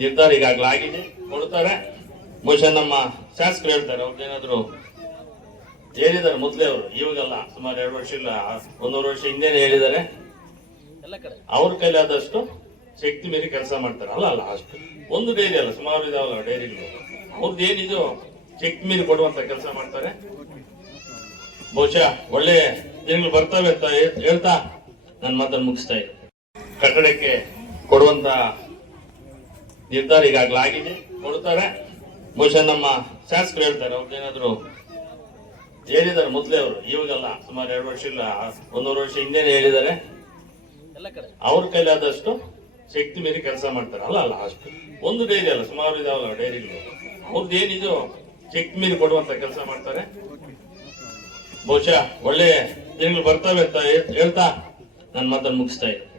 ನಿರ್ಧಾರ ಈಗಾಗಲೇ ಆಗಿದೆ. ಕೊಡ್ತಾರೆ ಬಹುಶಃ ನಮ್ಮ ಶಾಸಕರು ಹೇಳ್ತಾರೆ ಅವ್ರದ್ದೇನಾದ್ರು ಹೇಳಿದ್ದಾರೆ ಮೊದಲೇ ಅವರು. ಇವಾಗಲ್ಲ ಸುಮಾರು ಎರಡು ವರ್ಷ ಇಲ್ಲ ಒಂದೂವರೆ ವರ್ಷ ಹಿಂದೇನೆ ಹೇಳಿದ್ದಾರೆ. ಅವ್ರ ಕೈಲಾದಷ್ಟು ಶಕ್ತಿ ಮೀರಿ ಕೆಲಸ ಮಾಡ್ತಾರೆ. ಅಲ್ಲ ಅಲ್ಲ ಅಷ್ಟು. ಒಂದು ಡೈರಿ ಅಲ್ಲ ಸುಮಾರು ಇದಾವಲ್ಲ ಡೈರಿಗಳು. ಅವ್ರದ್ದು ಏನಿದು ಶಕ್ತಿ ಮೀರಿ ಕೊಡುವಂತ ಕೆಲಸ ಮಾಡ್ತಾರೆ. ಬಹುಶಃ ಒಳ್ಳೆ ದಿನಗಳು ಬರ್ತವೆ ಅಂತ ಹೇಳ್ತಾ ನನ್ನ ಮಾತನ್ನು ಮುಗಿಸ್ತಾ ಇದ್ದೆ ಕಟ್ಟಡಕ್ಕೆ ಕೊಡುವಂತ ನಿರ್ಧಾರ ಈಗಾಗಲೇ ಆಗಿದೆ. ಕೊಡ್ತಾರೆ ಬಹುಶಃ ನಮ್ಮ ಶಾಸಕರು ಹೇಳ್ತಾರೆ ಅವ್ರದ್ದೇನಾದ್ರು ಹೇಳಿದ್ದಾರೆ ಮೊದಲೇ ಅವರು. ಇವಾಗಲ್ಲ ಸುಮಾರು ಎರಡು ವರ್ಷ ಇಲ್ಲ ಒಂದೂವರೆ ವರ್ಷ ಹಿಂದೇನೆ ಹೇಳಿದ್ದಾರೆ. ಅವ್ರ ಕೈಲಾದಷ್ಟು ಶಕ್ತಿ ಮೀರಿ ಕೆಲಸ ಮಾಡ್ತಾರೆ. ಅಲ್ಲ ಅಲ್ಲ ಅಷ್ಟು. ಒಂದು ಡೈರಿ ಅಲ್ಲ ಸುಮಾರು ಇದಾವಲ್ಲ ಡೈರಿಗಳು. ಅವ್ರದ್ದು ಏನಿದು ಶಕ್ತಿ ಮೀರಿ ಕೊಡುವಂತ ಕೆಲಸ ಮಾಡ್ತಾರೆ. ಬಹುಶಃ ಒಳ್ಳೆ ದಿನಗಳು ಬರ್ತವೆ ಅಂತ ಹೇಳ್ತಾ ನನ್ನ ಮಾತನ್ನು ಮುಗಿಸ್ತಾ ಇದ್ದೆ